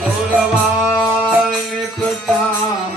गौरवाणि प्रताप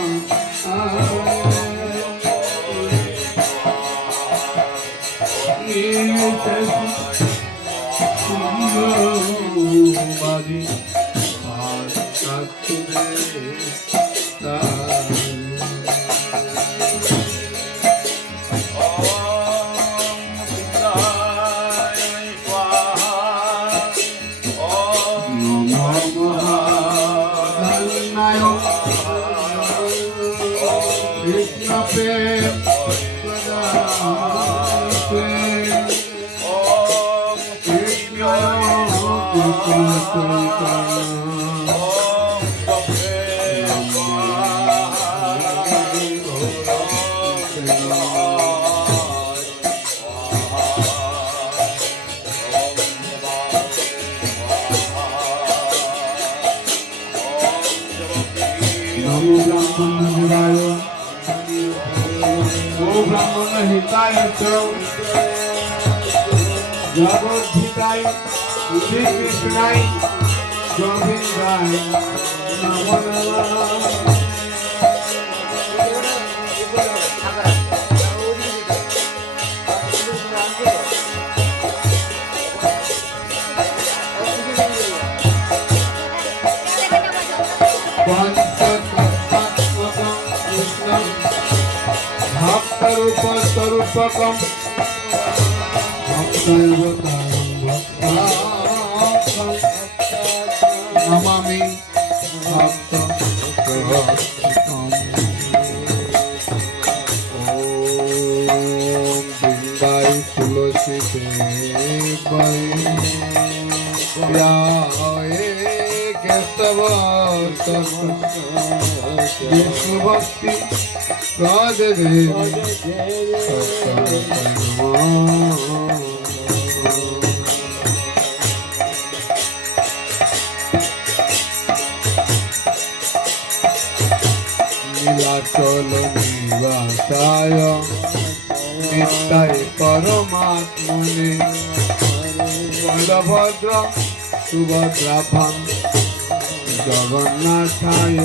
ब्राह्मण हिताय जगद्धिताय श्री कृष्णाय गोविंदाय नमो नमः। स्वरूपकम नमामि ओम बिंदाई तुलसी केशव विष्णु भक्ति नीलाचल निवासाय नित्याय परमात्मने बलभद्र सुभद्राभं जगन्नाथाय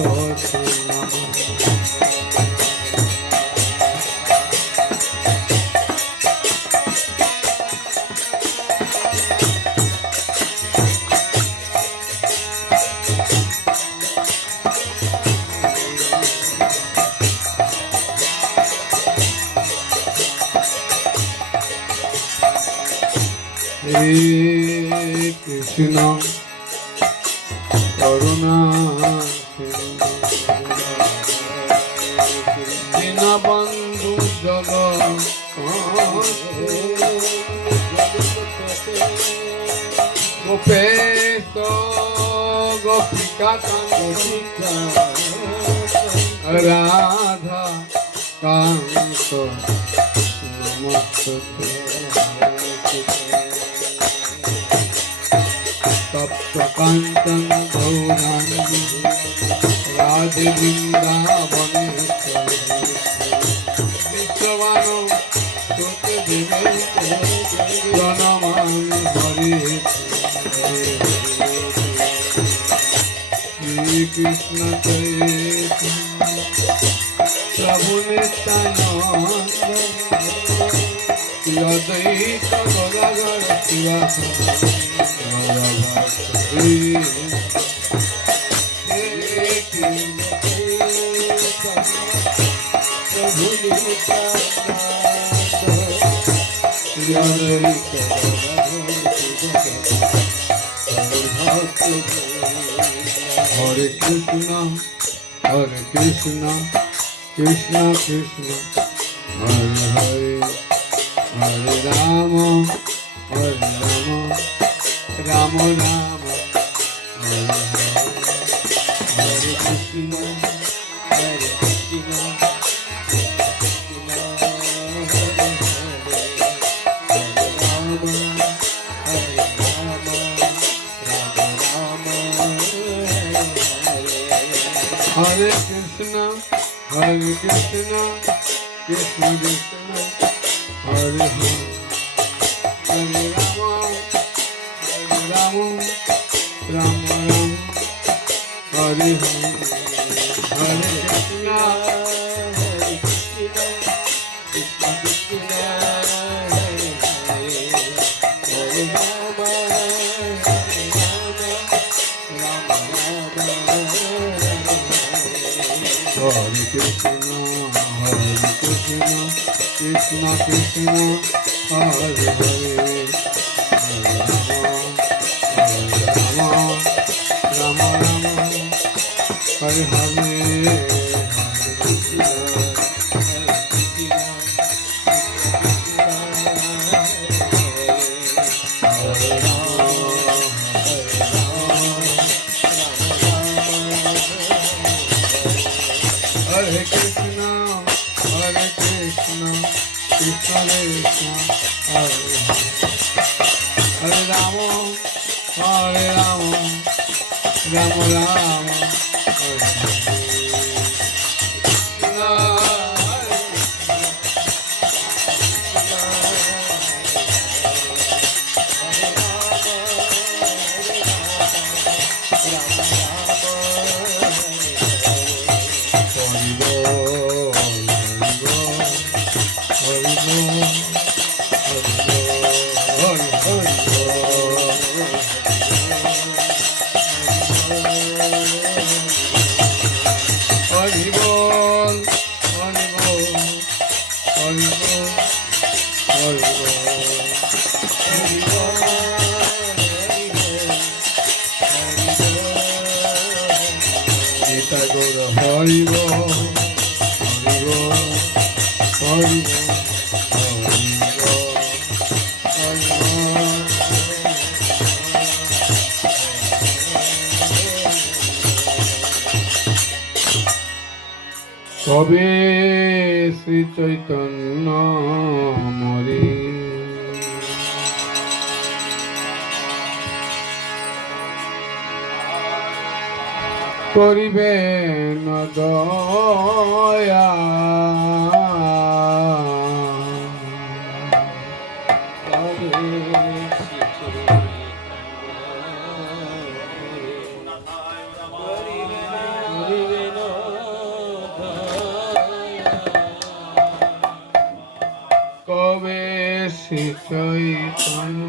कृष्ण करुणा दीनबंधु जग गोपेश गोपिका राधा कांत नमस्ते कांचन गौरांगी राधे वृंदावने विश्ववानो स्तुते देवे प्रणमामि हरे श्री कृष्ण चैतन्य प्रभु नित्यानंद श्री अद्वैत गदाधर शिवासादि हरे Krishna Krishna Krishna Hare Hare Hare Ram Ram Ram Hare Hare Krishna Hare Krishna, Hare Krishna, Krishna Krishna, Hare Hare, Hare Rama, Hare Rama, Ram Ram Hare Hare Hare Krishna হরে কৃষ্ণ কৃষ্ণ কৃষ্ণ হরে হরে হরে রাম হরে রাম রাম রাম হরে কৃষ্ণ হরে Krishna Krishna Krishna Hare Hare Ram Ram Hare Hare Krishna Hare Krishna, Hare Krishna, Krishna Krishna, Hare Hare Rama, Hare Rama, Rama Rama, Hare Hari Bo, Hari Bo, Hari Bo, Hari Bo, কবে শ্রী চৈতন্য মরে করিবেন দয়া কবে শ্রী চৈতন্য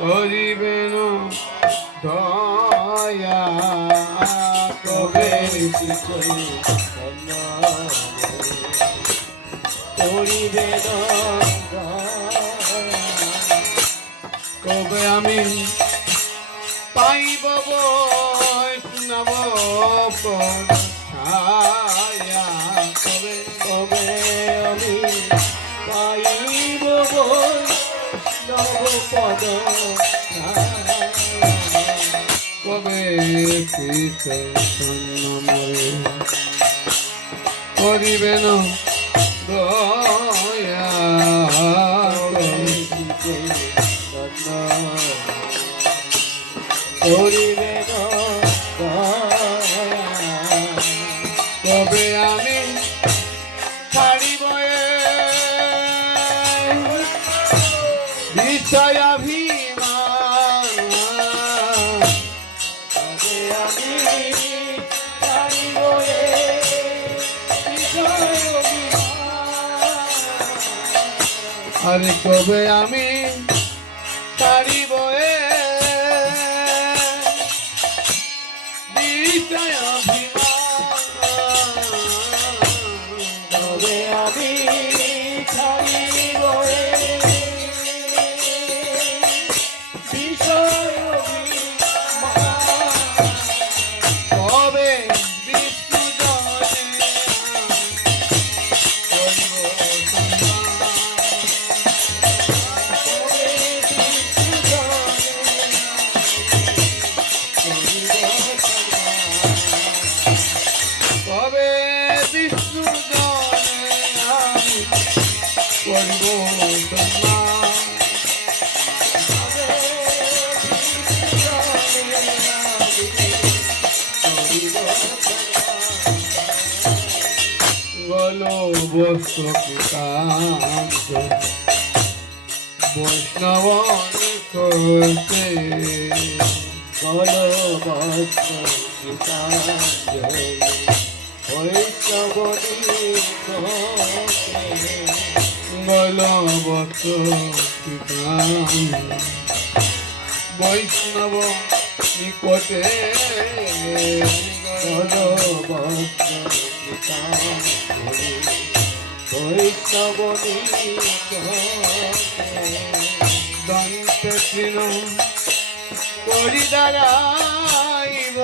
করিবেন দয়া কবে শ্রী চৈতন্য করিবেন কবে আমি পাইব বৈষ্ণব ছায়া কবে কবে আমি পাইব বৈষ্ণব পদ কবে শ্রী চৈতন্য মরে করিবেন দয়া করিবেন দয়া কবে আমি ছাড়িব বিষয়াভিমান কবে আমি ছাড়িব আরে কবে আমি ছাড়িব কবে আমি ছাড়িব কবে বিষ্ণু কবে বিষ্ণু করিব গলো বস্তু বৈষ্ণব করতে গলবস্ত্র গীতাঞ্জলি বৈষ্ণবনী বলবত বৈষ্ণব নিকটে গলবস্ত্র গীতাঞ্জলি বৈষ্ণবনী দন্ত তৃণ করি দাঁড়াইব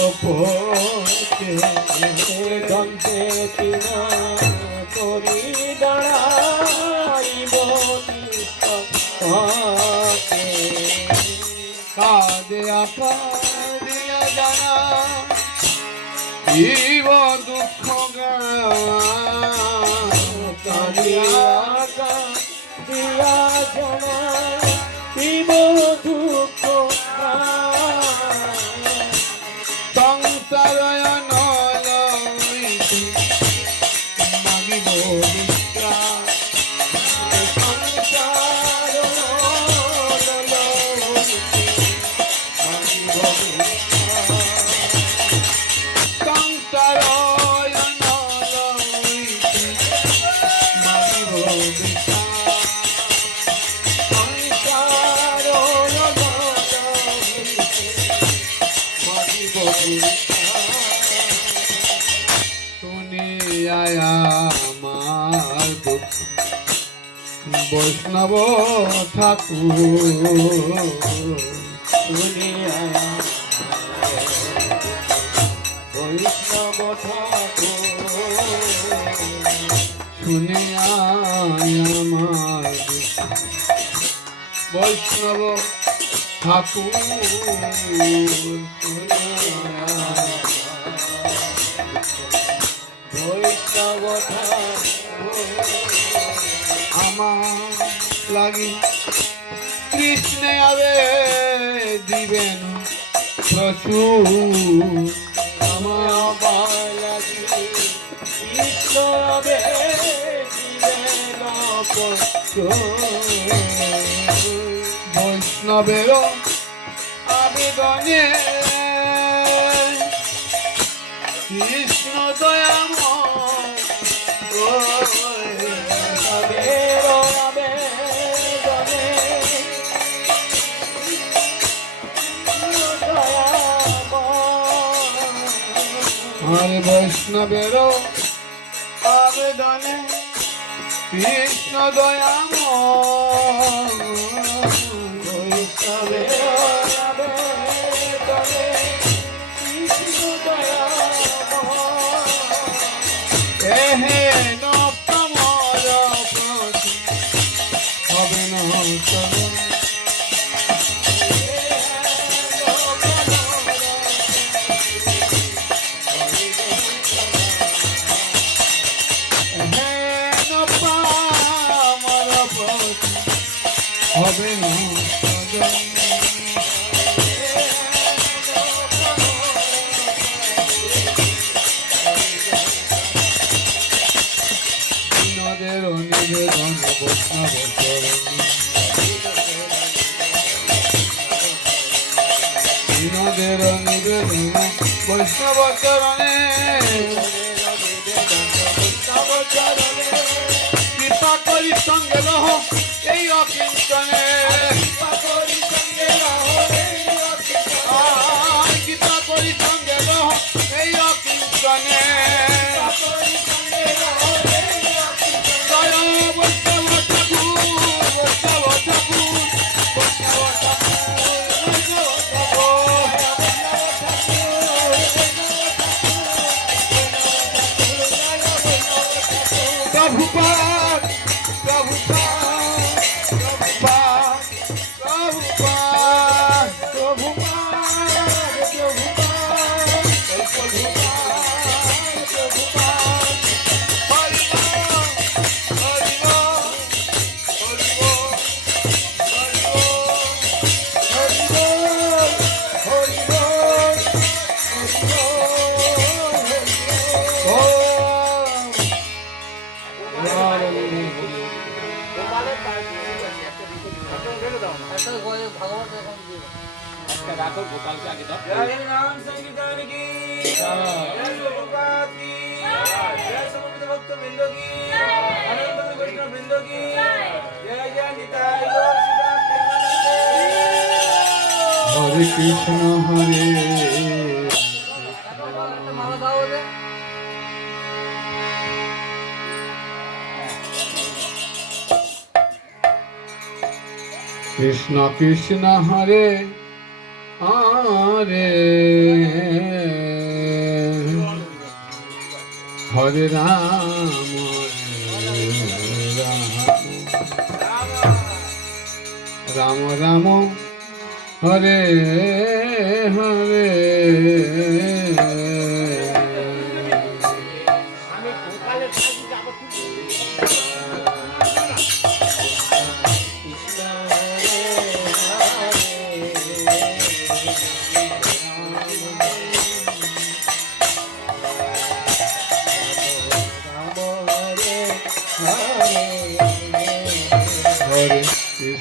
অপতে দন্তে কিনা করি দাঁড়াইব কাদে আকাদিয়া জানা ইব দুঃখ কালিয়া দিয়া জানা ইব দুঃখ সংসারয় নলইতি মাগিব মিত্রা সংসারয় নলইতি মাগিব মিত্রা শুনিয়া আমার দুঃখ বৈষ্ণব ঠাকুর শুনিয়া বৈষ্ণব ঠাকুর শুনিয়া আমার দুঃখ বৈষ্ণব ঠাকুর বৈষ্ণব আমার লাগি কৃষ্ণে আবে দিবেন প্রচুর আমার বালাজি কৃষ্ণ আবে জীবেন বৈষ্ণবের আবেদনে কৃষ্ণ আর বৈষ্ণবের আবেদনে কৃষ্ণ দয়াম হে নমর হবে না হবে না নদের নিবেদন বৈষ্ণব নদের নিবেদন বৈষ্ণব চরণে কৃপা করি সঙ্গে রহ এই অকিঞ্চনে কৃপা করি সঙ্গে রহ এই অকিঞ্চনে জয় বৈষ্ণব ঠাকুর বৈষ্ণব ঠাকুর বৈষ্ণব ঠাকুর প্রভুপাদ প্রভুপাদ প্রভুপাদ একটা রাখো গোপালকে আগে দাও जय राम संकीर्तन की जय प्रभुपाद की जय समस्त भक्त वृंद की अनंत वैष्णव वृंद की जय जय निताई गौर सीता प्रेमानंद हरे कृष्ण हरे Krishna Krishna Hare Hare Hare Ram Ram Ram Hare Hare Hare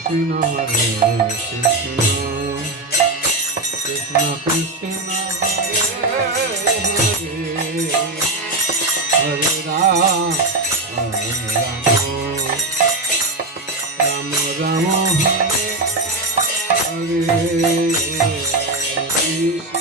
Krishna Krishna Krishna Hare Hare Ram Ram Ram Hare Hare Krishna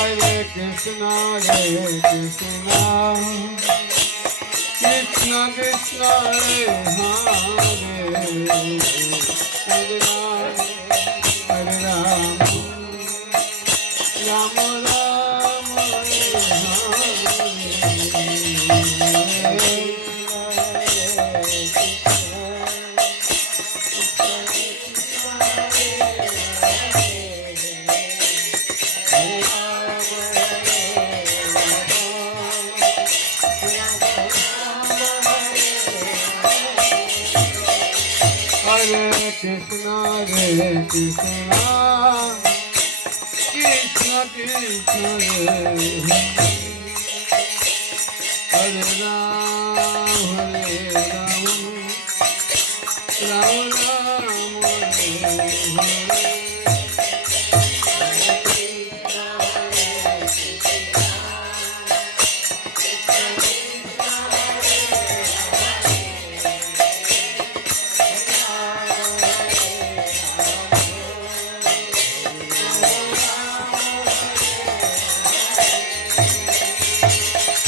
Hare Krishna, Hare Krishna, Krishna Krishna, Hare Hare, Hare Ram, Ram Ram, Hare Krishna, Hare Krishna, Krishna Krishna, Hare Ram, Ram Ram, Hare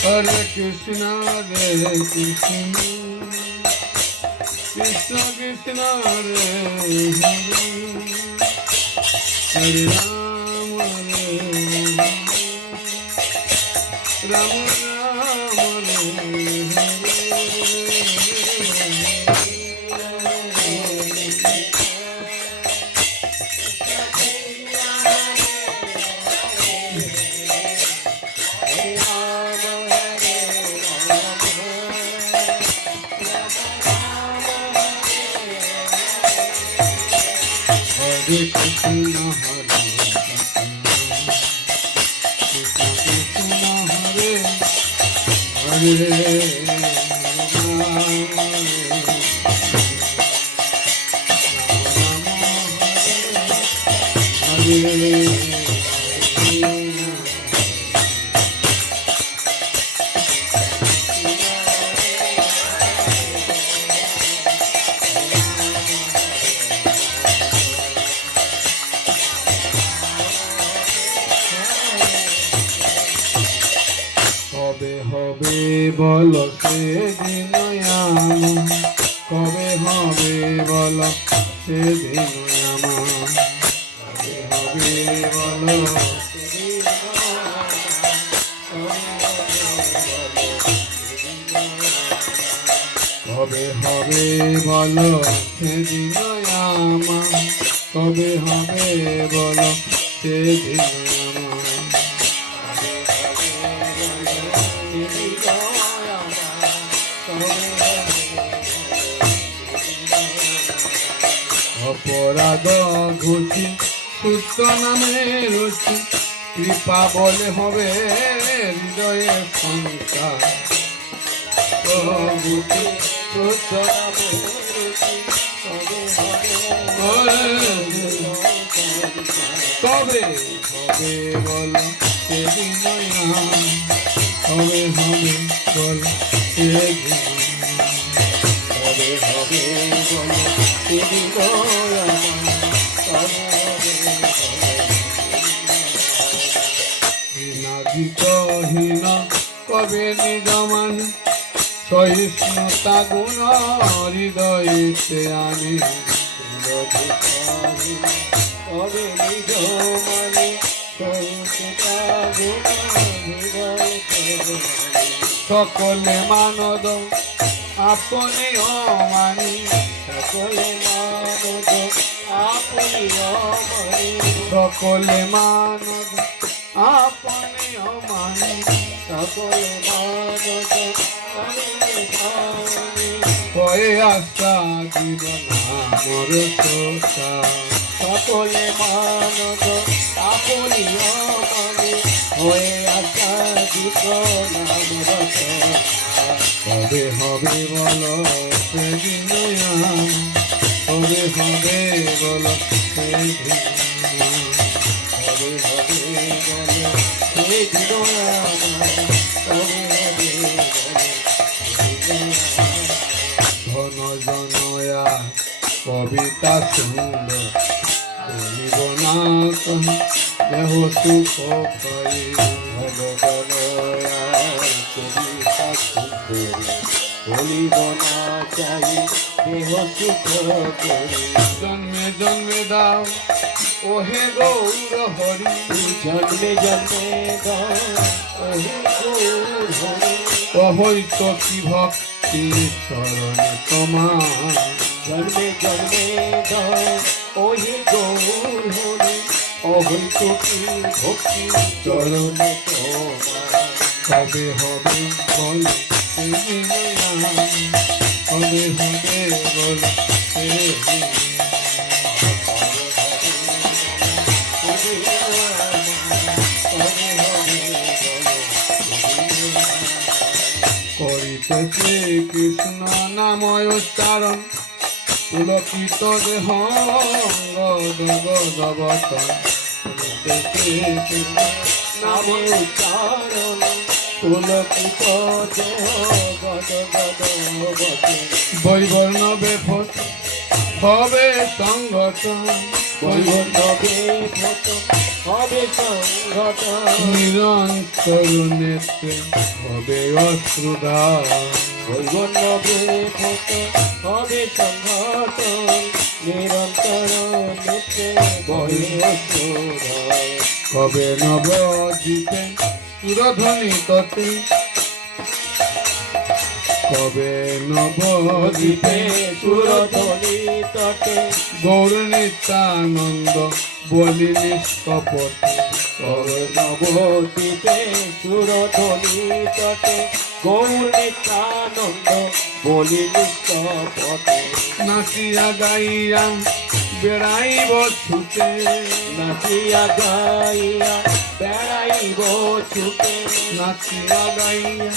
Hare Krishna, Hare Krishna, Krishna Krishna, Hare Hare, Hare Ram, Ram Ram, Hare Krishna, Hare কবে হবে বল সেদিন আমার, কবে হবে বল সেদিন আমার, কবে হবে বল কবে হবে বল সেদিন আমার, কবে হবে বল সেদিন আমার, অপরাধ ঘুষি সুস্থ নামে রুচি কৃপা বলে হবে হৃদয়ে সংসার প্রভুকে সুস্থ নামে রুচি তবে হবে বল সেদিন হবে হবে বল সেদিন হবে হবে বল সেদিন হীন কবে নিজ মান সহিষ্ণুতা গুণ হৃদয়তে আনি কবে নিজ মানে সহিষ্ণুতা গুণ হৃদয়তে সকলে মানদ আপনি অমানি সকলে মানদ আপনি অমানি সকলে মানদ আপনি অমানি সকলে মানদ হয়ে আশা জীবন আমার সোতা সকলে মানদ আপনি অমানি হয়ে আশা জীবন আমার কবে হবে বলো সেদিন কবে হবে বলো সেদিন কবে হবে বলো সেদিন ঘন জনয়া কবিতা সুন্দর বলিব না দেহ সুখ পাই ঘন জনয়া কবিতা সুন্দর বলিব না চাই দেহ সুখ করি জন্মে জন্মে দাও ওহে গৌর হরি জন্মে জন্মে দাও ওহে গৌর হরি অহৈত কি ভক্তি চরণে তোমার জন্মে জন্মে দাও ওহে গৌর হরি অহৈত কি ভক্তি চরণে তোমার কবে হবে বল সেদিন কবে হবে বল সেদিন করিতেছে কৃষ্ণ নাময় উচ্চারণ পুলকিত দেহ গদবতন নামে উচ্চারণ পুলকিত দেহ গদবতন বৈবর্ণ বেফট হবে সংগঠন বৈবর্ণ বেফট হবে সংগঠন নিরন্তর নেত্রে হবে অশ্রুধার বৈবর্ণ বেফট হবে সংগঠন নিরন্তর নেত্রে বহে অশ্রুধার কবে নবদ্বীপে সুরধ্বনি তটে কবে নবদ্বীপে সুরধ্বনি তটে গৌর নিত্যানন্দ বলি নিষ্কপট কবে নবদ্বীপে সুরধ্বনি তটে গৌর নিত্যানন্দ বলি নিষ্কপট নাচিয়া গাইয়া বেড়াইব ছুটে নাচিয়া গাইয়া বেড়াইব ছুটে নাচিয়া গাইয়া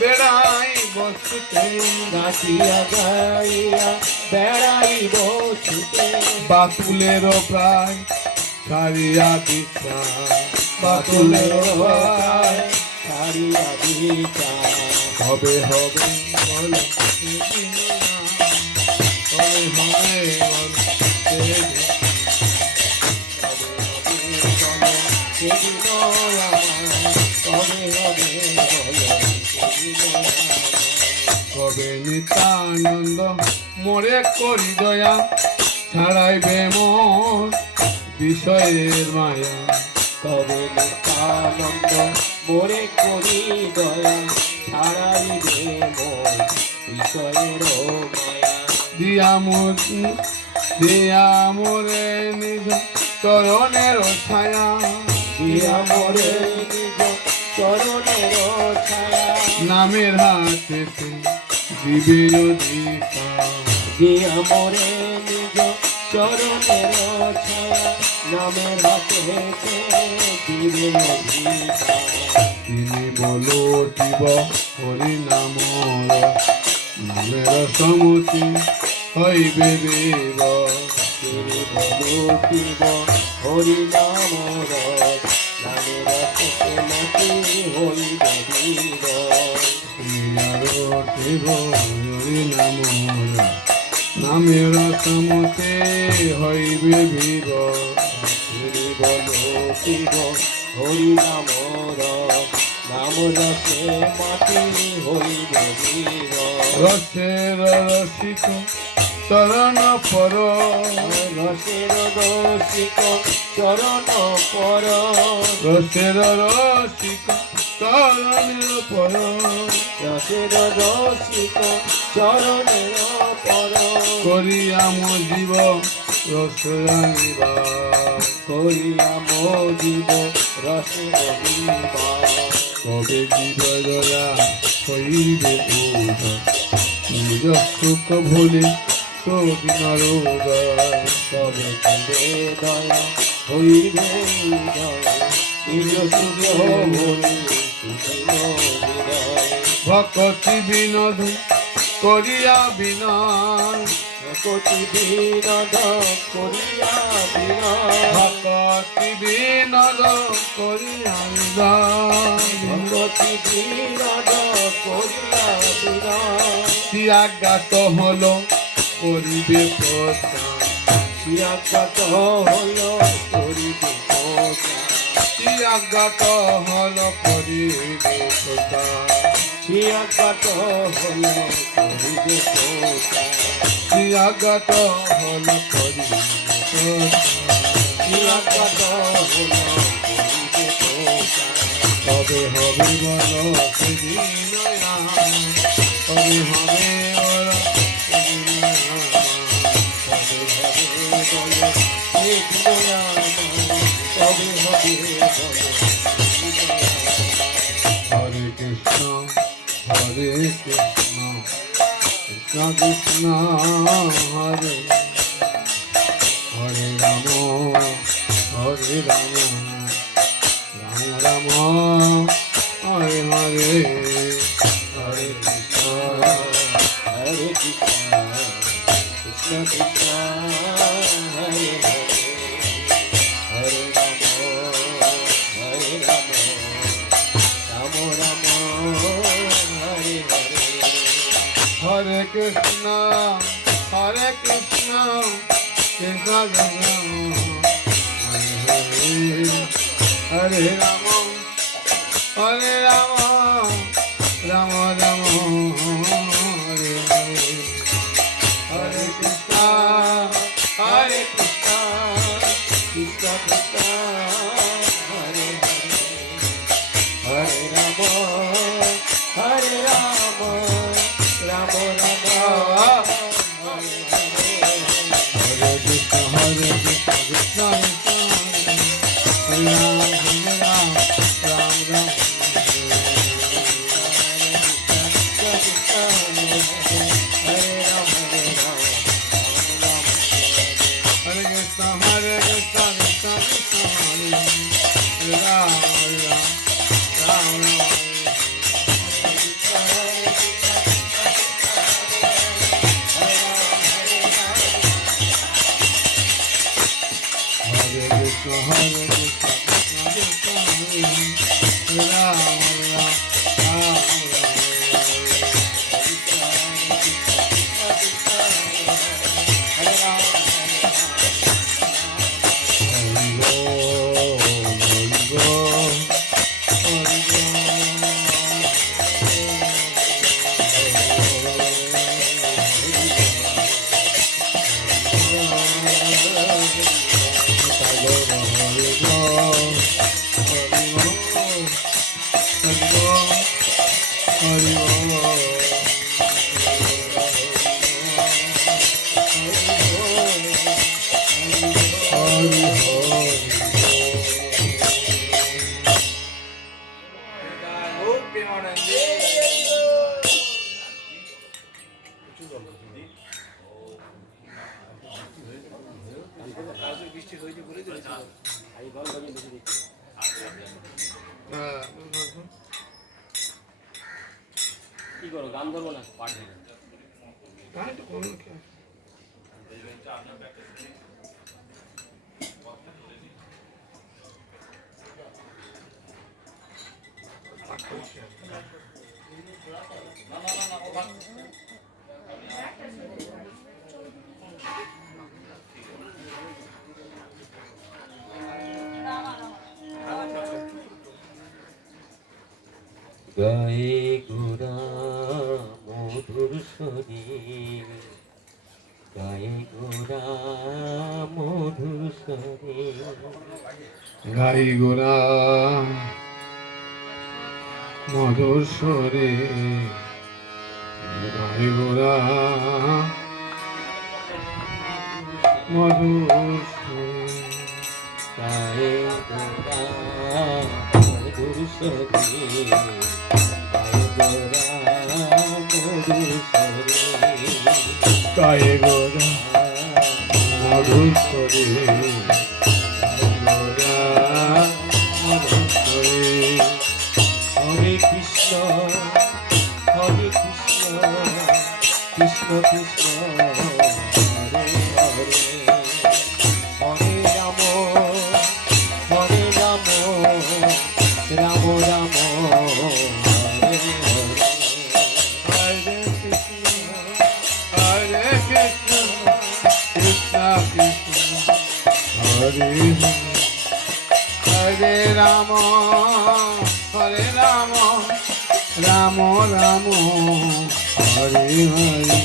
বেড়াইব ছুটে নাচিয়া গাইয়া বেড়াইব ছুটে বাতুলের প্রায় ছাড়িয়া দিশা বাতুলের প্রায় ছাড়িয়া দিশা কবে হবে বল সেদিন কবে হবে বল সেদিন সেদিন কবে হবে বল কবে নিত্যানন্দ মোরে করি দয়া ছাড়াইবে মোর বিষয়ের মায়া কবে নিত্যানন্দ মোরে করি দয়া ছাড়াইবে মোর বিষয়ের মায়া দিয়া মোরে নিজ চরণের ছায়া দিয়া মোরে নিজ চরণের ছায়া নামের হাতে দিবে অধিকার দিয়া মোরে নিজ চরণের ছায়া নামের হাতে দিবে অধিকার তিনি বলটিব হরি নাম নামের সমতি হইবে বীর তিনি বলুটিব হরি নাম নামের হাতে মাটি হইবে বীর রটিব হরি নাম নামের সমতি হইবে বীর তিনি বলুটিব হরি নাম নাম রসে মাটি হইবে বীর রসের রসিক চরণ পর রসের রসিক চরণ পর রসের রসিক চরণের পর রসের রসিক চরণের পর করিয়াম জীব রসরানিবা করিয়া মজিব রসের বিবা তবে জীব দয়া হইবে উদ নিজ সুখ ভুলে সদিন রোদয় তবে তবে দয়া হইবে হৃদয় নিজ সুখ বলি হৃদয় ভক্তি বিনোদ করিয়া বিনয় কোটি বিনোদ করিয়া বিনয় ভক্তি বিনোদ করিয়া বিনয় ভগতি বিনোদ করিয়া বিনয় ত্যাগাত হল করিবে প্রচার সিয়াগত হল করিবে প্রচার ত্যাগাত হল করিবে প্রচার সিয়াগত হল করিবে প্রচার ত্যাগাত হল করিবে প্রচার সিয়াগত হল করিবে প্রচার তবে হবে বল সেদিন তবে হবে বল সেদিন তবে হবে বল হে দয়াময় তবে হবে বল হরে কৃষ্ণ হরে কৃষ্ণ কৃষ্ণ কৃষ্ণ হরে হরে রাম হরে রাম রাম রাম হরে হরে হরে কৃষ্ণ হরে কৃষ্ণ কৃষ্ণ কৃষ্ণ হরে হরে হরে রাম হরে রাম রাম রাম হরে হরে হরে কৃষ্ণ হরে কৃষ্ণ কৃষ্ণ কৃষ্ণ হরে রাম হরে রাম রাম রাম হরে হরে হরে কৃষ্ণ হরে কৃষ্ণ কৃষ্ণ কৃষ্ণ হরে হরে হরে রাম হরে রাম রাম রাম হরে হরে হরে কৃষ্ণ হরে কৃষ্ণ কৃষ্ণ কৃষ্ণ হরে রাম রাম রাম কি করো গান ধরবো না পাঠ ধরবো গায়ে গোরা মধুর শরীর, গায়ে গোরা মধুর শরীর, গাই গোরা মধুর স্বরে, গাই গোরা মধুর স্বরে, গায়ে গোরা মধুর শরীর, গায়ে গোরা মধুর শরীর, গায়ে গোরা মধুর স্বরে, গোরা মধুর স্বরে। হরে কৃষ্ণ কৃষ্ণ কৃষ্ণ হরে হরে, হরে Ram Ram Ram Hare Hare. Hare Krishna, Hare Krishna, Krishna Krishna, Hare Hare, Hare Rama, Hare Rama, Rama Rama, Hare Hare.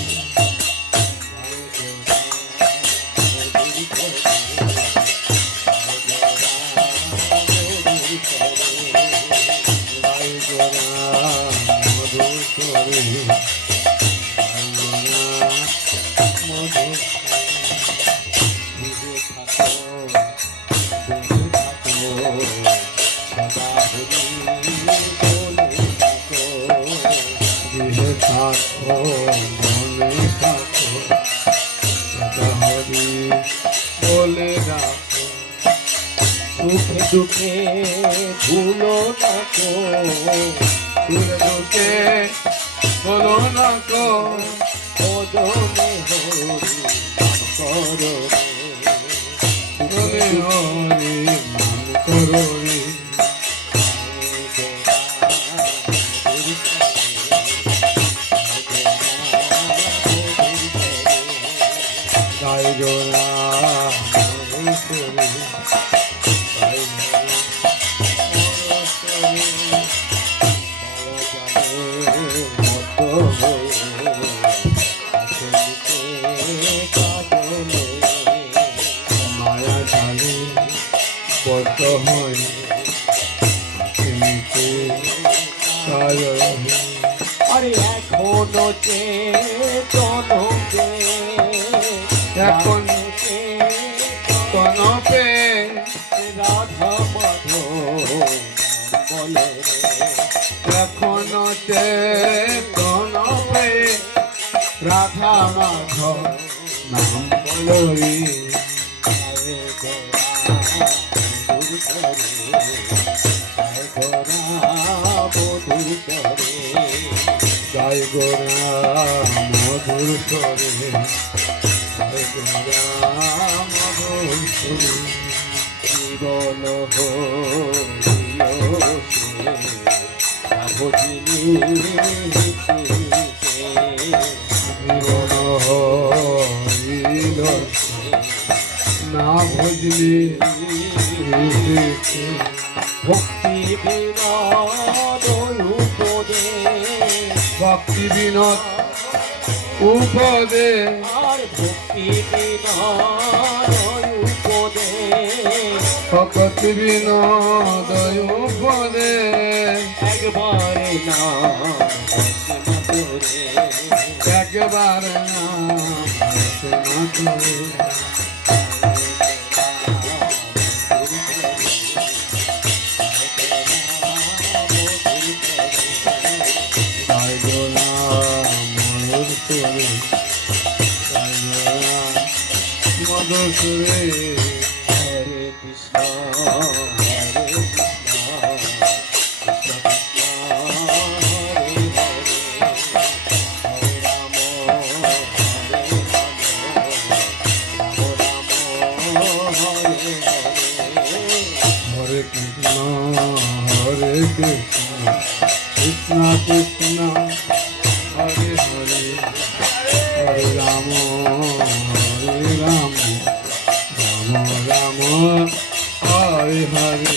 বলে রাখো সুখে দুঃখে ভুলো না কো, দুঃখে বলো না কো, বদনে হরি নাম করো বলে হরি নাম করো রে। গাই গোরা মহেশ্বরী, গাই মায়া জালে বদ্ধ হয়ে আরে এখনো চেতনকে এখন কনপে রাধা মাধব বলে এখন কনপে রাধা মাধব নাম বলরি। আরে গাই গোরা মধুর স্বরে, গাই গোরা মধুর স্বরে, জীবন ভজিনী জীবন হইল না ভজলি ভক্তি বিনোদ উপদে, ভক্তি বিনোদ উপদে, আর ভক্তি বিনোদ উপদে, ভক্তি বিনোদ উপদে, একবারে নাম রচনা করে, একবার নাম রচনা করে। গাই গোরা মধুর সুরে, গাই গোরা মধুর সুরে, হরে কৃষ্ণ রাম রাম হরে হরে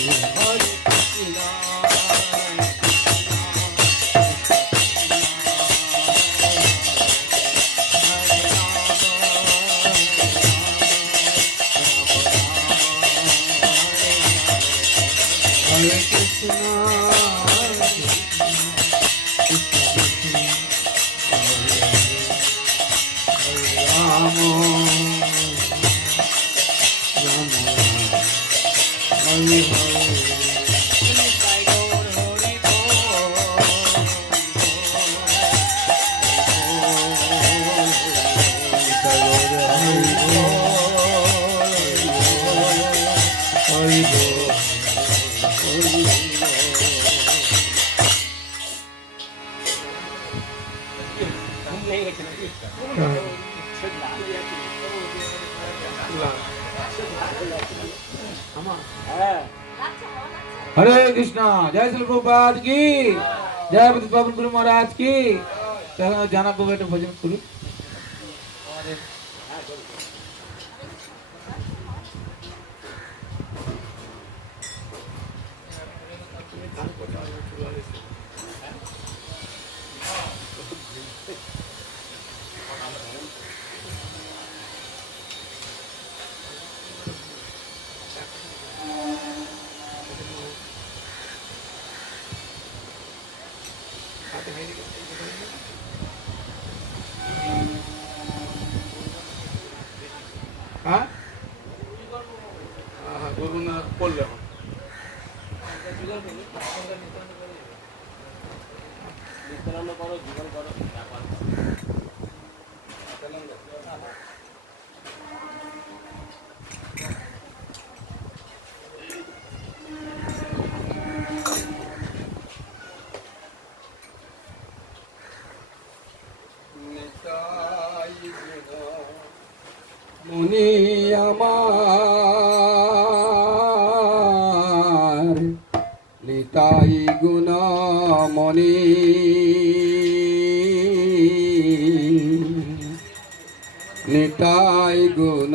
হরে কৃষ্ণ হরে কৃষ্ণ রাম রাম হরে হরে हरे कृष्णा जय श्री प्रभुपाद की जय पवन गुरु महाराज की जाना को बेटे भजन करू हाँ गुरु ना बोल रहे हो নিত্যানন্দ করো, জীবন করো, ব্যাপার। মুনি আমার নিতাই গুণ মনি নিতাই গুণ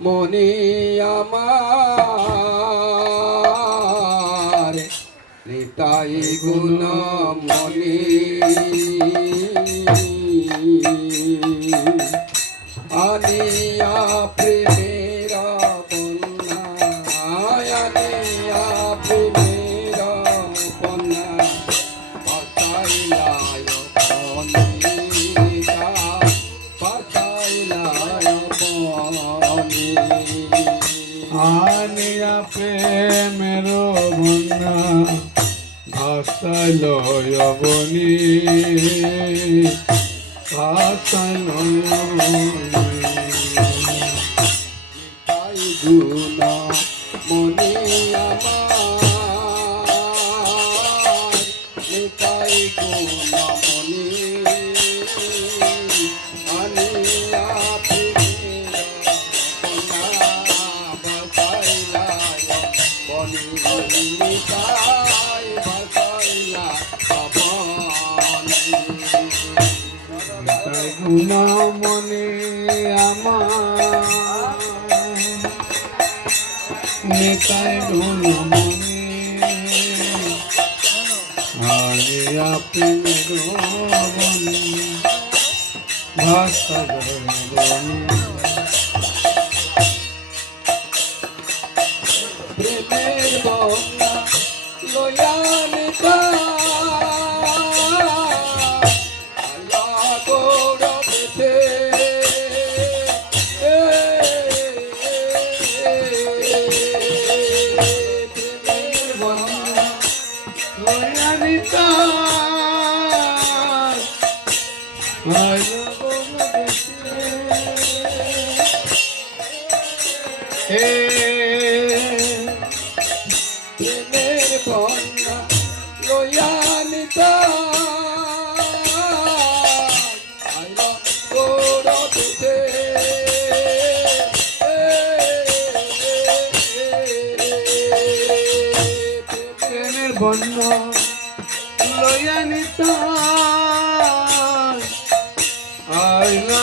মনি আমার নিতাই গুণ মনি আনিয়া প্রেমের বন্যা আনিয়া প্রেমের বন্যা বাসাইলায় বনিতা বাসাইলায় বনি আনিয়া প্রেমের বন্যা ভাসাইলয় বনি নিতাই গুণ মনি আমার নিতাই গুণ মনি আনিয়া বনি নিতাই বাসাইলা গুণ মনে আমার নেতায় গুণ মনে আরে আপনি বনি ভাষা বনি প্রেমের বন্যা লয়া নেতা প্রেমের বন্যা লয়া নিতা প্রেমের বন্যা লয়া নিতা আইলা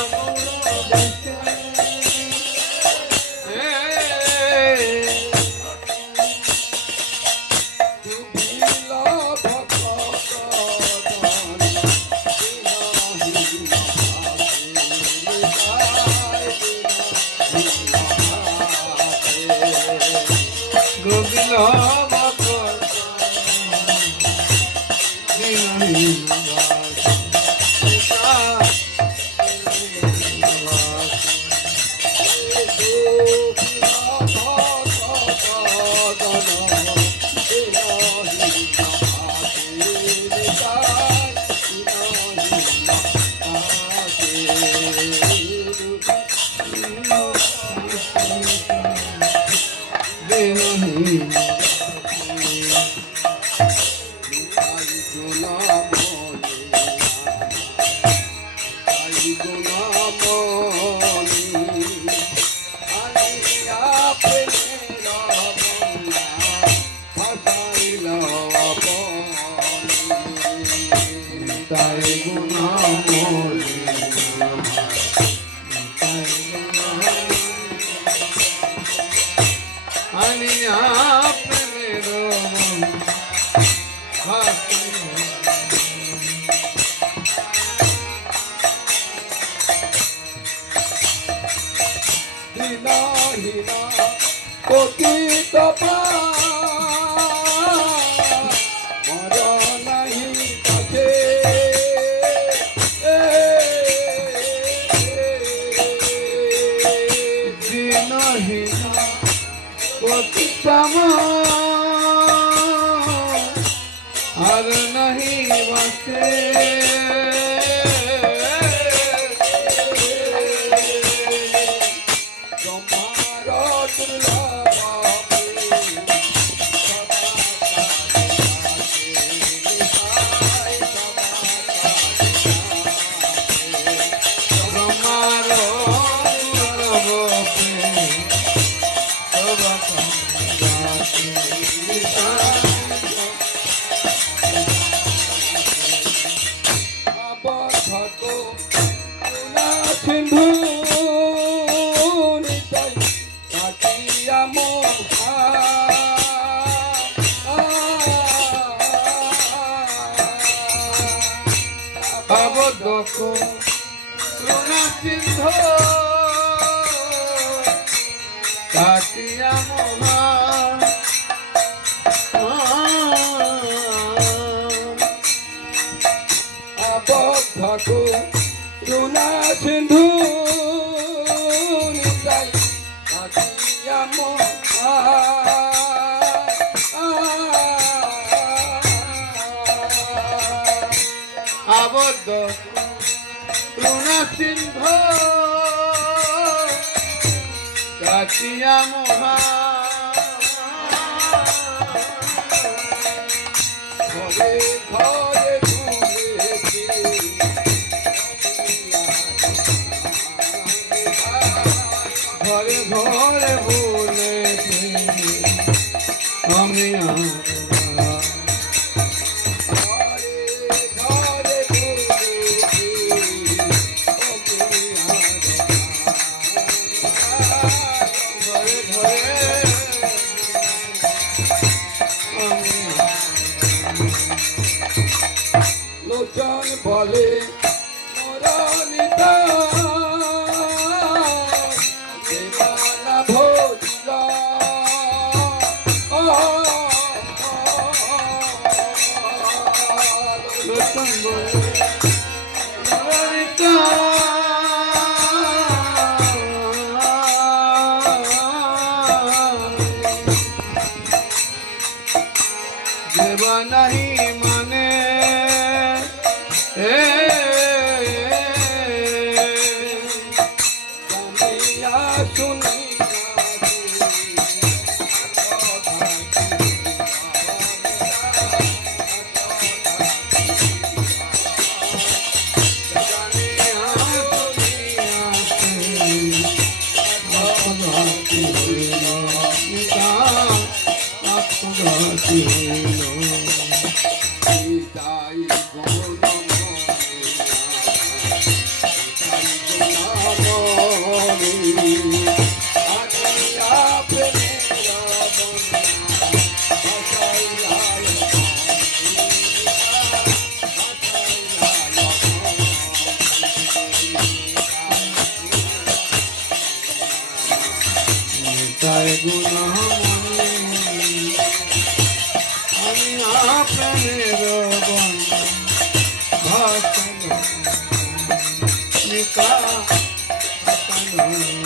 পতিত মর নাহি কাছে দিনহীন পতিত আর নাহি বাসে কাটিয়া মহা আবদ্ধ করুণা সিন্ধু নিতাই কাটিয়া মহা আবদ্ধ করুণা সিন্ধু কাটিয়া মহা ঘরে ঘরে ঘুরেছি ঘরে ঘরে বলেছি আমি লোচন বলে মরণিতা দেবানা ভোলা লোচন বলে মরণিতা দেবা নাহি মানে জানিয়া শুনিয়া গুণ কৃষ্ণ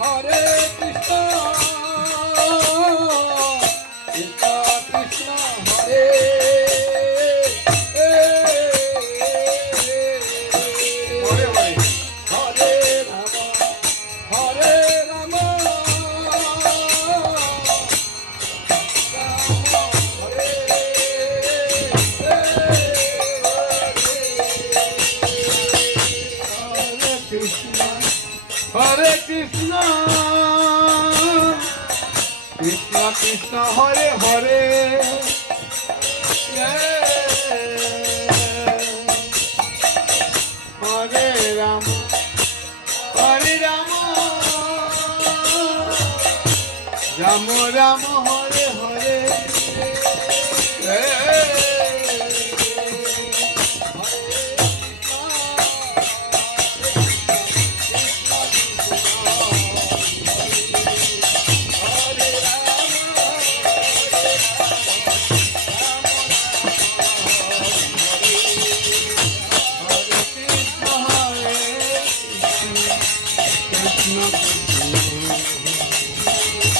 হরে কৃষ্ণ কৃষ্ণ কৃষ্ণ হরে হরে হরে হরে রাম হরে কৃষ্ণ কৃষ্ণ কৃষ্ণ হরে হরে হরে রাম রাম রাম হরে হরে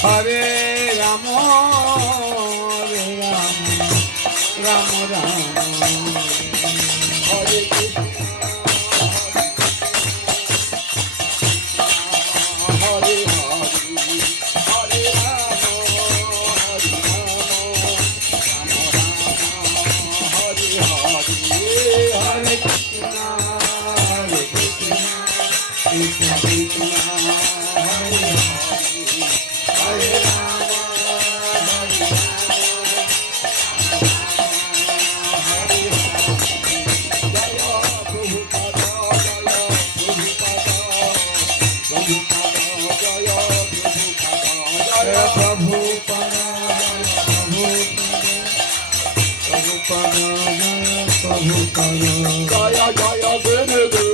হরে রাম রাম রাম হরে হরে হরে রাম হরে হরে কৃষ্ণ কৃষ্ণ কৃষ্ণ হরে হরে রাম প্রভু জয় জয় গুরু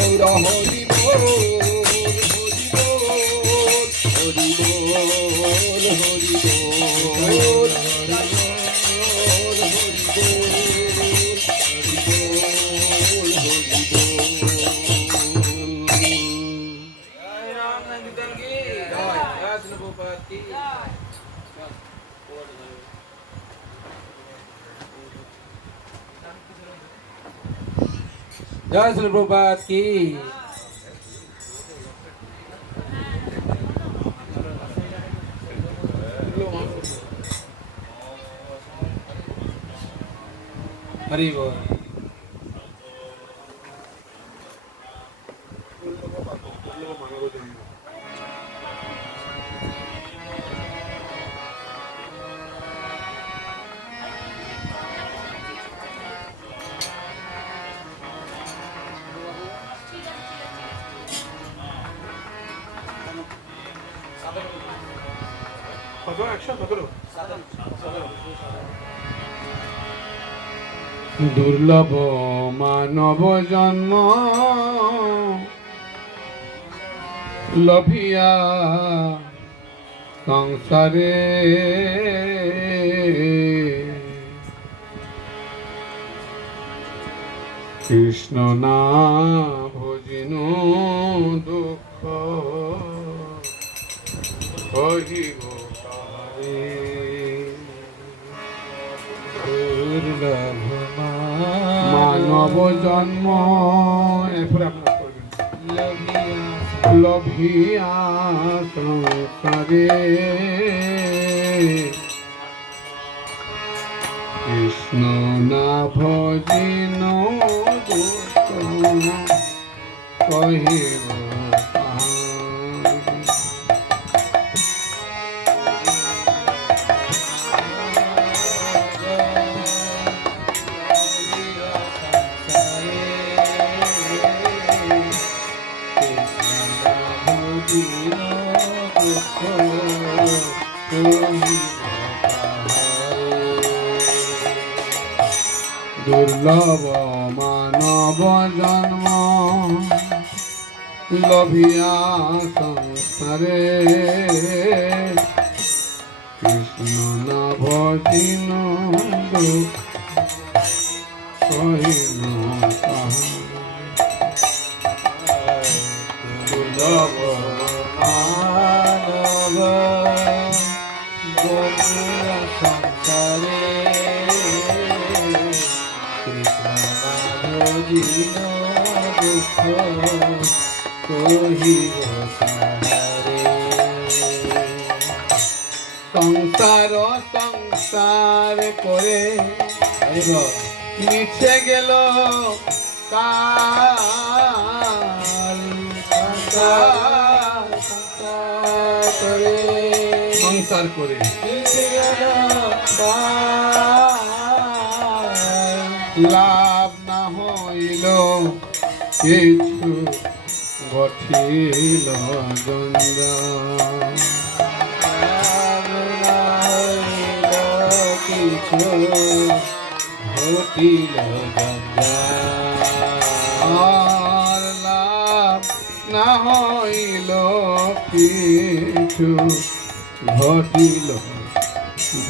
গৌর হরি বল হরি বল হরি বল जय राम संकीर्तन की जय जय श्री प्रभुपाद की जय श्री प्रभुपाद की हरि बोल দুর্লভ মানব জন্ম লভিয়া সংসারে কৃষ্ণ না ভজিনু দুঃখ কহিব কারে। দুর্লভ মানব জন্ম এরপরে আপনারা করবেন লভিয়া সংসারে কৃষ্ণ না ভজিন দুঃখ কহিব কারে। দুর্লভ মানব জন্ম লভিয়া সংসারে কৃষ্ণ না ভজিন দুঃখ কহিন দুর্লভ মানব গোকুল সংসারে কৃষ্ণ ভজিন দুঃখ কহিব কাহারে। সংসার সংসার করে মিছে গেল কাল সংসার করে লাভ না হইল কিছু ঘটিল গঙ্গা কিছু ঘটিল গঙ্গা আর লাভ না হইল কিছু ঘটিল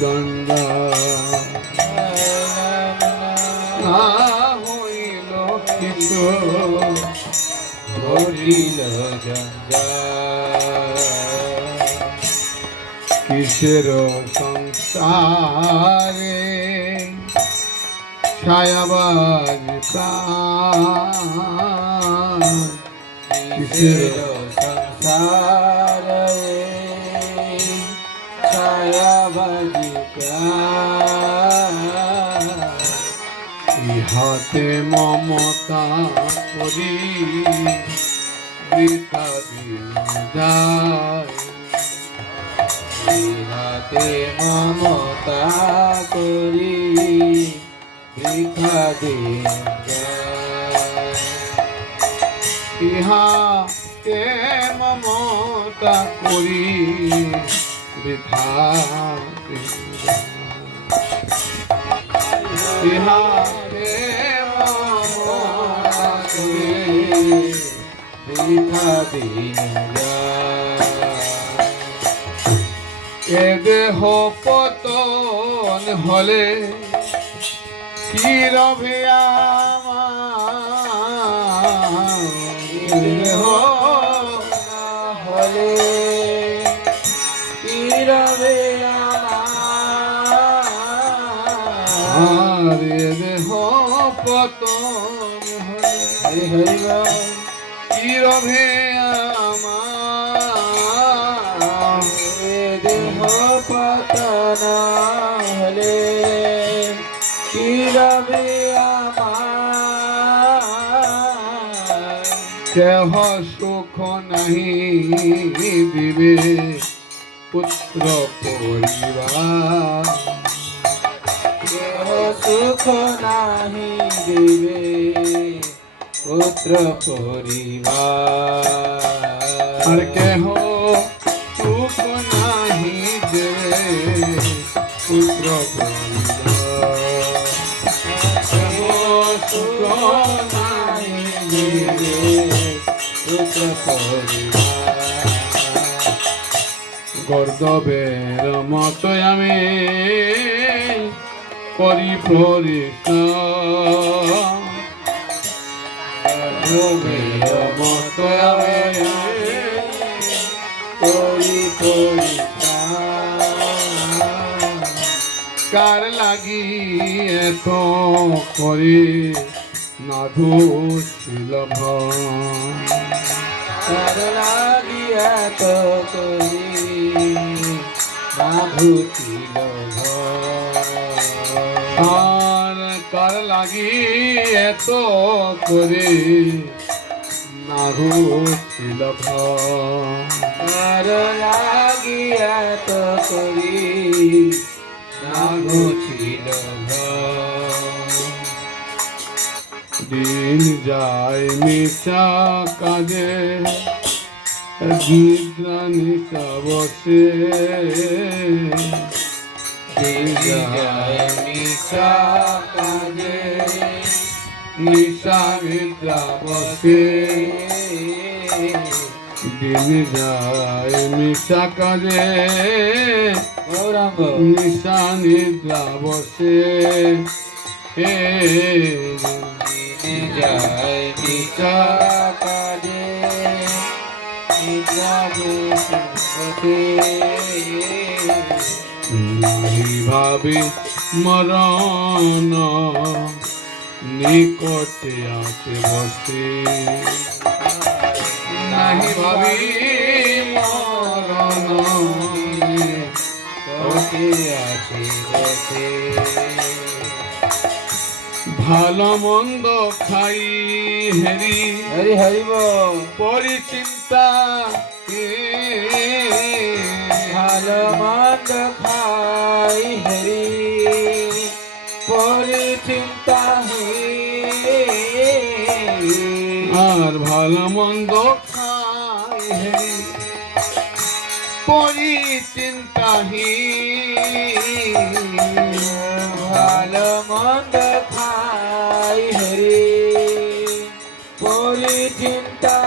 গঙ্গা না হইল কিছু ঘটিল গঙ্গা কিসের সংসারে ছায়াবাজ প্রাণ কিসের সংসারে ছায়াবাজি ইহাতে মমতা করি বৃথা দিন যায় ইহাতে মমতা করি বৃথা দিন যায়। ইহাতে মমতা করি বৃথা দিন যায়। ইহাতে মমতা করি বৃথা দিন এ দেহ পতন হলে কি রবে আমার দেহ হলে রবে আর এ দেহ পতন হলে হরি হরি কি রবে আমার দেহ পতন হলে কি রবে আমার কেহ সুখ নাহি দিবে পুত্র পরিবার দেহ সুখ নাহি দিবে পুত্র পরিবার আর কেহ সুখ নাহি দেবে পুত্র পরিবার কেহ সুখ নাহি দেবে পুত্র পরিবার গর্দবের মতো আমি করি পরিশ্রম গর্দবের মতো আমি করি কার লাগি এত করি নাধু ছিল তার লাগিয়া তো করি মাধুছিল আর কার লাগি এত করে নাধু ছিল তার লাগিয়া তো করি মাধুছিল দিন যায় মিশা কাজে নিদ্রা নিশা বসে যায় মিশা কাজে নিশা নিদ্রা বসে দিন যায় মিশা কাজে গৌরাঙ্গ নিশা নিদ্রা বসে হে যায় মিশা কাজে নিদ্রা বসে নাহি ভাবি মরণ নিকটে আছে বসে নাহি ভাবি মরণ নিকটে আছে বসে ভালো মন্দ খাই হেরি হরি হরি বল পরিচিন্তা ভালো মন্দ খাই হরি পরে চিন্তা আর ভালো মন্দ খাই হেরি পরিচিন্তাহি ভালো মন্দ খাই হরি পরে চিন্তা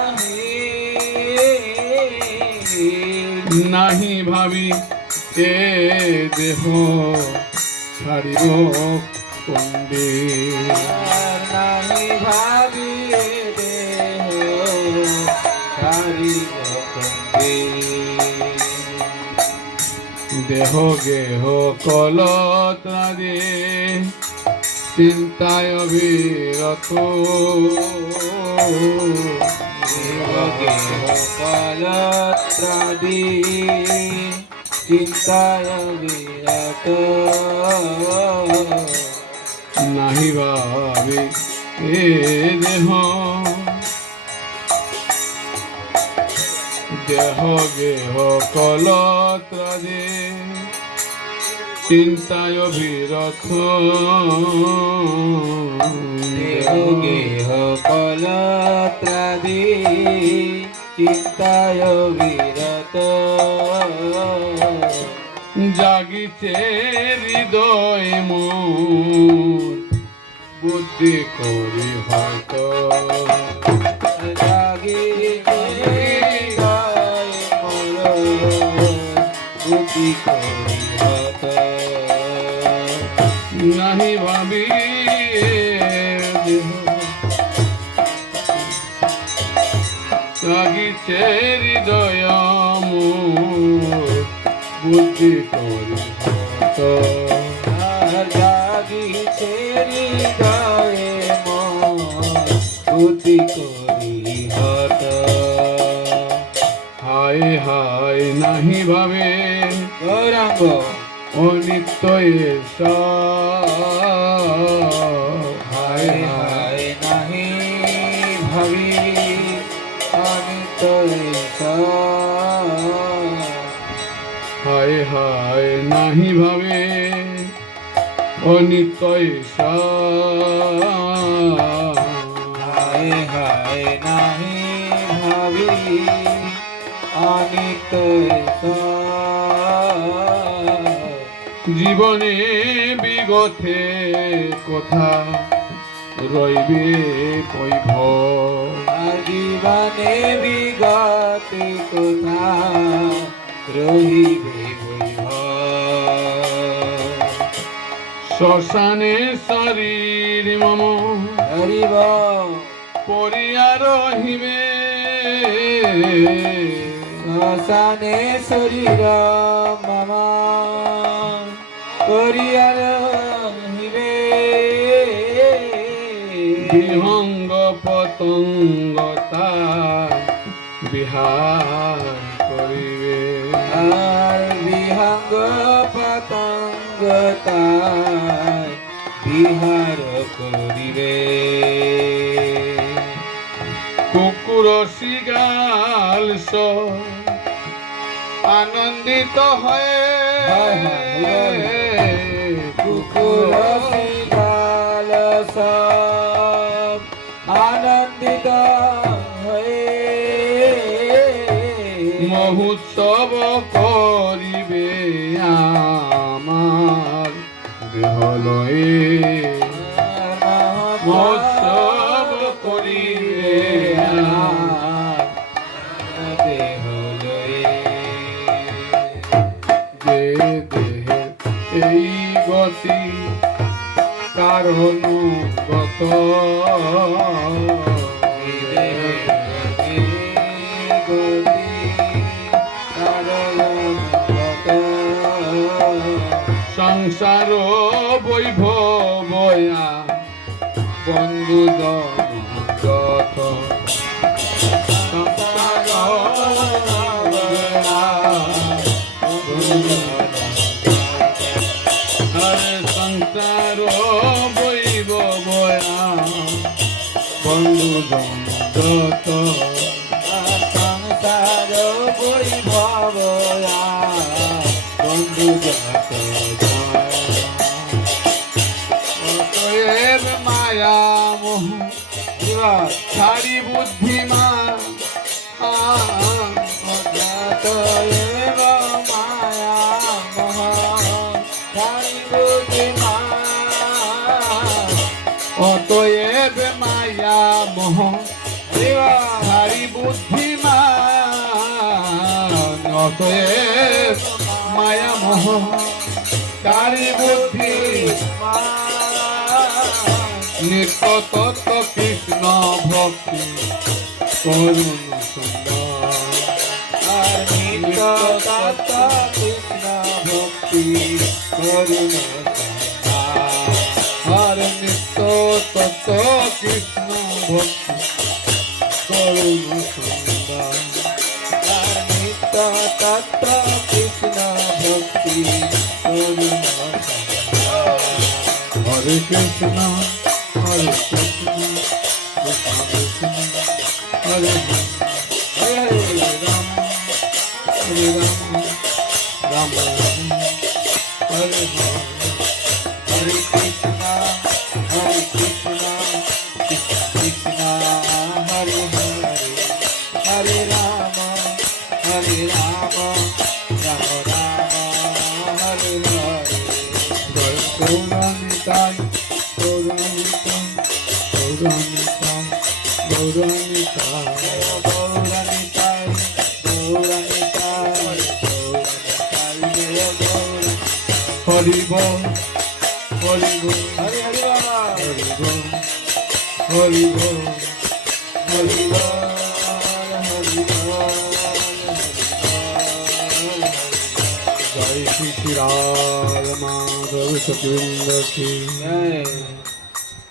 নাহি ভাবি এ দেহ ছাড়িব কন্দে নাহি ভাবি দেহ ছাড়িব কন্দে দেহ গেহ কলত্রাদে চিন্তায় অবিরত কালত্রাদি চিন্তায় বিরত নাহি ভাবি এ দেহ দেহ গেহ কলত্রাদে চিন্তায় বিরত দেহ গেহ কলত্রাদি চিন্তায় বিরত জাগিছে হৃদয় মোর বুদ্ধি করি হয়তো জাগিছে হৃদয় মোর বুদ্ধি করি হত নাহি ভাবি জাগিছে হৃদয় মোর বুদ্ধি করি হয়তো জাগিছে হৃদয়ে মন বুদ্ধি করি হত হায় হায় নাহি ভাবে গৌরাঙ্গ অনিত্য এসা হায় হায় হায় হায় নাহি ভাবি অনিত হায় হায় নাহি ভাবে অনিত্য এসা হায় হায় নাহি ভাবি অনিত জীবনে বিগতে কথা রইবে কৈভ জীবনে বিগতি কথা রহিবে শ্মশানে শরীর মম হরিব পরিয়া রহিবে শ্মশানে শরীর মামা করিয়ার রহিবে বিহঙ্গ পতঙ্গতা বিহার করিবে আর বিহঙ্গ পতঙ্গতায় বিহার করিবে কুকুর শিগাল আনন্দিত হয়ে হয়, হয়, কুকুর শিগাল সব আনন্দিত হয়ে মহোৎসব করিবে আমার দেহ লয়ে মহোৎসব সংসার বৈভবয়া বন্ধু যত সংসার হরে সংসার বৈভবয়া বন্ধু যত সংসার বৈভবয়া বন্ধু যত অতএব মায়া মোহ ছাড়ি বুদ্ধিমান অজ্ঞাতয়েব মায়া মোহ ছাড়ি বুদ্ধিমান অতএব মায়া মোহ ছাড়ি বুদ্ধিমান অতএব মায়া মোহ ছাড়ি বুদ্ধিমান নিত্য তত্ত্ব কৃষ্ণ ভক্তি করুণ সুন্দর নিত্য তত্ত্ব কৃষ্ণ ভক্তি করুণ হর নিত্য তত্ত্ব কৃষ্ণ ভক্তি করুণ সুন্দর নিত্য তত্ত্ব কৃষ্ণ ভক্তি করুণ হরে কৃষ্ণ হরে কৃষ্ণ কৃষ্ণ কৃষ্ণ হরে হরে হরে রাম হরে রাম রাম রাম হরে হরে হরে কৃষ্ণ হরে কৃষ্ণ কৃষ্ণ কৃষ্ণ হরে হরে হরে রাম হরে রাম রাম রাম হরে হরে গৌরানিতাই গৌরানিতাই গৌরানিতাই গৌরানিতাই গৌরানিতাই গৌরানিতাই গৌরানিতাই গৌর হরি বল হরি বল হরে হরে বাবা হরি বল হরি বল হরি বল হরি বল জয় শ্রী শ্রী রাধ মাধব সতবৃন্দ কি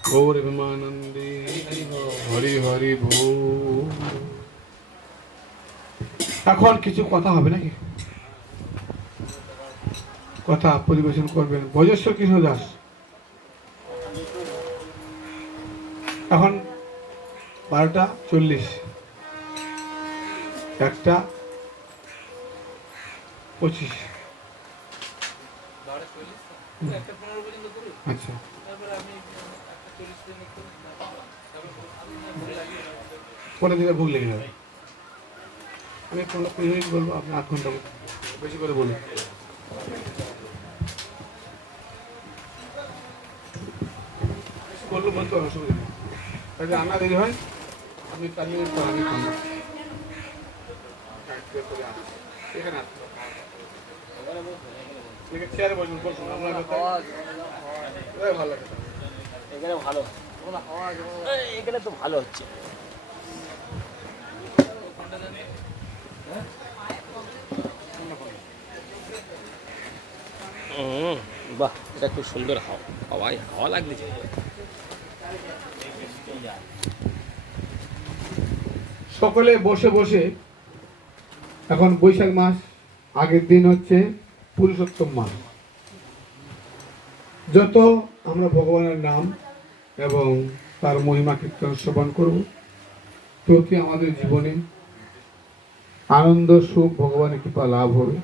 গৌর বিমানন্দে হরি হরি বল। এখন কিছু কথা হবে নাকি? কথা পরিবেশন করবেন ভজেশ্বর কৃষ্ণ দাস। এখন 12:40 1:25 আচ্ছা পরের দিকে ভুল লেগে যাবে। আমি 15 মিনিট বলবো, আপনি 8 ঘন্টা বেশি করে বলুন। বললো বলতে হবে, অসুবিধা নেই। যদি আনা দেরি হয় আপনি 4 মিনিট পর আমি খাবো। এখানে আসুন, চেয়ারে বসুন, বসুন আপনার ভালো লাগে। এখানে ভালো, এখানে তো ভালো হচ্ছে। বাহ, এটা খুব সুন্দর হাওয়া লাগছে। সকলে বসে বসে, এখন বৈশাখ মাস, আগের দিন হচ্ছে পুরুষোত্তম মাস। যত আমরা ভগবানের নাম এবং তার মহিমা কীর্তন শ্রবণ করব, ততই আমাদের জীবনে আনন্দ সুখ ভগবানের কৃপা লাভ হবে।